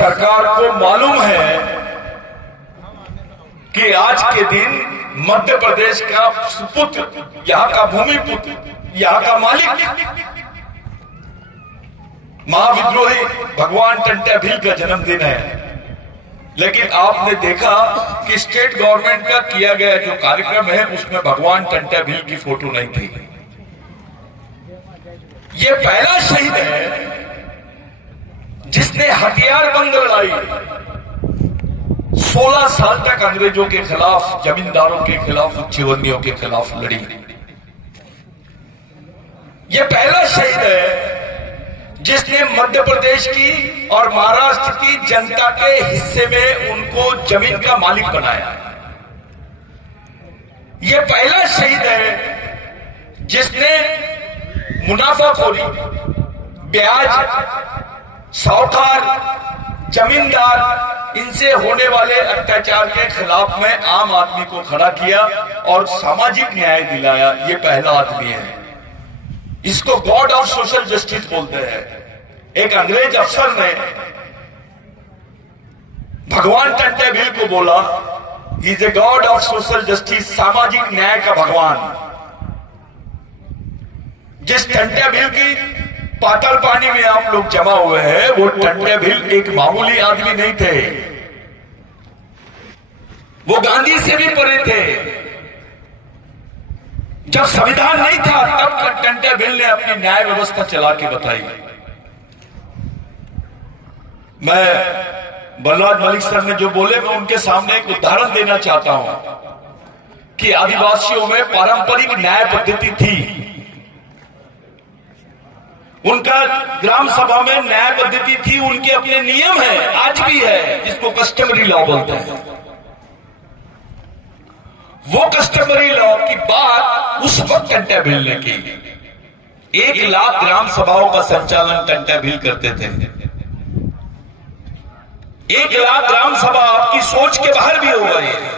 सरकार को मालूम है कि आज के दिन मध्य प्रदेश का सुपुत्र, यहाँ का भूमिपुत्र, यहाँ का मालिक महाविद्रोही भगवान टंट्या भील का जन्मदिन है। लेकिन आपने देखा कि स्टेट गवर्नमेंट का किया गया जो कार्यक्रम है उसमें भगवान टंट्या भील की फोटो नहीं थी। ये पहला शहीद है जिसने हथियारबंद लड़ाई 16 साल तक अंग्रेजों के खिलाफ, जमींदारों के खिलाफ, उच्चवर्णियों के खिलाफ लड़ी। ये पहला शहीद है जिसने मध्य प्रदेश की और महाराष्ट्र की जनता के हिस्से में उनको जमीन का मालिक बनाया। ये पहला शहीद है जिसने मुनाफाखोरी, ब्याज, साहूकार, जमींदार, इनसे होने वाले अत्याचार के खिलाफ में आम आदमी को खड़ा किया और सामाजिक न्याय दिलाया। ये पहला आदमी है। इसको गॉड ऑफ सोशल जस्टिस बोलते हैं। एक अंग्रेज अफसर ने भगवान टंट्या भील को बोला, he is a god of social justice, सामाजिक न्याय का भगवान। जिस टंट्या भील की पाताल पानी में आप लोग जमा हुए हैं, वो टंट्या भील एक मामूली आदमी नहीं थे, वो गांधी से भी परे थे। जब संविधान नहीं था तब टंट्या भील ने अपनी न्याय व्यवस्था चला के बताई। मैं बलराज मलिक सर ने जो बोले, मैं उनके सामने एक उदाहरण देना चाहता हूं कि आदिवासियों में पारंपरिक न्याय पद्धति थी। उनका ग्राम सभा में न्याय पद्धति थी, उनके अपने नियम है, आज भी है, जिसको कस्टमरी लॉ बोलते हैं। वो कस्टमरी लॉ की बात उस वक्त टंट्या भील ने की। 1 लाख ग्राम सभाओं का संचालन टंट्या भील करते थे। 1 लाख ग्राम सभा आपकी सोच के बाहर भी हो गई है।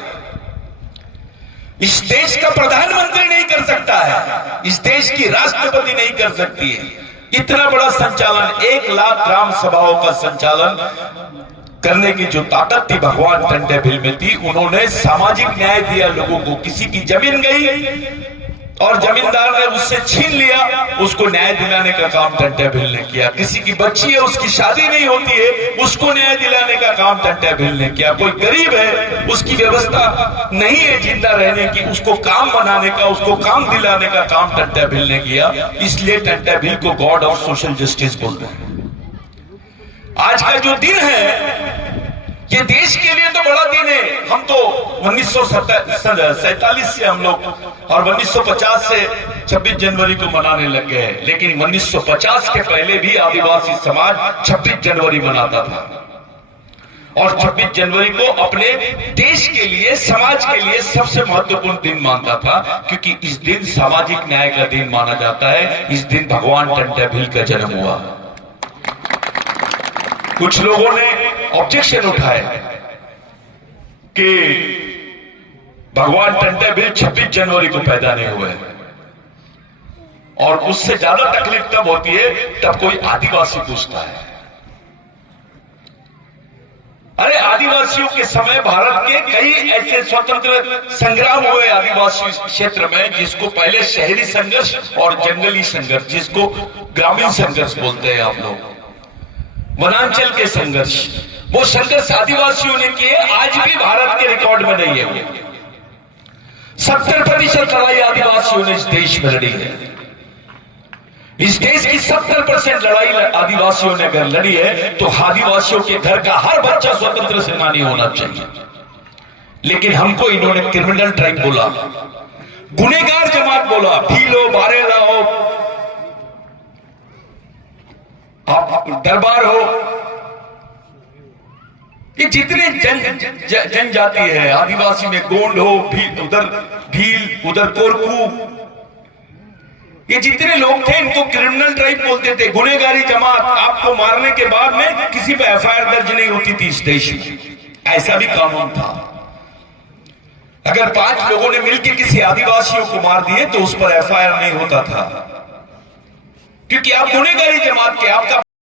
इस देश का प्रधानमंत्री नहीं कर सकता है, इस देश की राष्ट्रपति नहीं कर सकती है। इतना बड़ा संचालन, 1 लाख ग्राम सभाओं का संचालन करने की जो ताकत थी भगवान टंट्या भील में थी। उन्होंने सामाजिक न्याय दिया लोगों को। किसी की जमीन गई और जमींदार ने उससे छीन लिया, उसको न्याय दिलाने का काम टंट्या भील ने किया। किसी की बच्ची है, उसकी शादी नहीं होती है, उसको न्याय दिलाने का काम टंट्या भील ने किया। कोई गरीब है, उसकी व्यवस्था नहीं है जिंदा रहने की, उसको काम बनाने का, उसको काम दिलाने का काम टंट्या भील ने किया। इसलिए टंट्या भील को गॉड ऑफ सोशल जस्टिस बोलते हैं। आज का जो दिन है ये देश के लिए तो बड़ा दिन है। हम तो 1947 से हम लोग और 1950 से 26 जनवरी को मनाने लग गए। लेकिन 1950 के पहले भी आदिवासी समाज 26 जनवरी मनाता था और 26 जनवरी को अपने देश के लिए, समाज के लिए सबसे महत्वपूर्ण दिन मानता था, क्योंकि इस दिन सामाजिक न्याय का दिन माना जाता है। इस दिन भगवान टंट्या भील का जन्म हुआ। कुछ लोगों ने ऑब्जेक्शन उठाए कि भगवान टंट्या भील 26 जनवरी को पैदा नहीं हुए, और उससे ज्यादा तकलीफ तब होती है तब कोई आदिवासी पूछता है। अरे आदिवासियों के समय भारत के कई ऐसे स्वतंत्र संग्राम हुए आदिवासी क्षेत्र में, जिसको पहले शहरी संघर्ष और जंगली संघर्ष, जिसको ग्रामीण संघर्ष बोलते हैं आप लोग, वनांचल के संघर्ष, वो संघर्ष आदिवासियों ने किए। आज भी भारत के रिकॉर्ड में नहीं है। 70% लड़ाई आदिवासियों ने इस देश में लड़ी है। इस देश की 70% लड़ाई आदिवासियों ने अगर लड़ी है तो आदिवासियों के घर का हर बच्चा स्वतंत्र सेनानी होना चाहिए। लेकिन हमको इन्होंने क्रिमिनल ट्राइब बोला, गुनेगार जमात बोला, भीलो, बारेला हो, आप दरबार हो, ये जितने जनजाति है आदिवासी में, गोंड हो, उधर भील, उधर कोरकू, ये जितने लोग थे इनको क्रिमिनल ट्राइब बोलते थे, गुनेगारी जमात। आपको मारने के बाद में किसी पे एफआईआर दर्ज नहीं होती थी इस देश में, ऐसा भी कानून था। अगर 5 लोगों ने मिलकर किसी आदिवासियों को मार दिए तो उस पर एफआईआर नहीं होता था, क्योंकि आप गुनेगारी जमात के, आपका